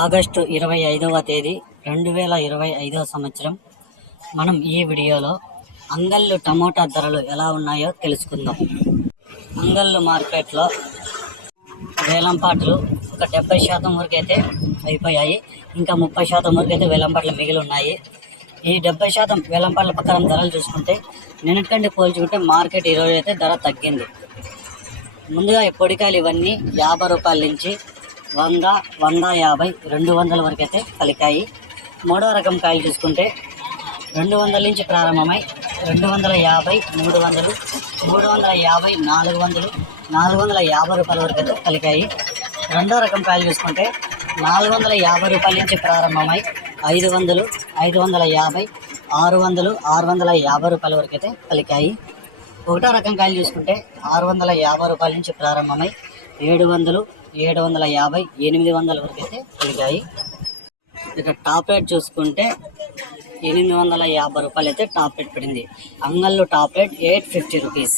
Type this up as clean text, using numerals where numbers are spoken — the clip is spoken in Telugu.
ఆగస్టు 25వ తేదీ 2025 సంవత్సరం. మనం ఈ వీడియోలో అంగళ్ళు టమోటా ధరలు ఎలా ఉన్నాయో తెలుసుకుందాం. అంగళ్ళు మార్కెట్లో వేలంపాట్లు ఒక 70% వరకు అయితే అయిపోయాయి. ఇంకా 30% వరకు అయితే వేలంపాట్లు మిగిలి ఉన్నాయి. ఈ 70% వేలంపాట్ల ప్రకారం ధరలు చూసుకుంటే నిన్నటికంటే పోల్చుకుంటే మార్కెట్ ఈరోజు అయితే ధర తగ్గింది. ముందుగా ఈ పొడికాయలు ఇవన్నీ 50 రూపాయల నుంచి 100, 150, 200 వరకు అయితే పలికాయి. మూడవ రకం కాయలు చూసుకుంటే 200 నుంచి ప్రారంభమై 250, 300, 350, 400, 450 రూపాయల వరకు అయితే పలికాయి. రెండో రకం కాయలు చూసుకుంటే 450 రూపాయల నుంచి ప్రారంభమై 500, 550, 600, 650 రూపాయల వరకు అయితే పలికాయి. ఒకటో రకం కాయలు చూసుకుంటే 650 రూపాయల నుంచి ప్రారంభమై 700, 750, 800 వరకు అయితే పలికాయి. ఇక టాప్ రేట్ చూసుకుంటే 850 రూపాయలు అయితే టాప్ రేట్ పడింది. అంగళ్ళు టాప్ రేట్ 850 రూపీస్.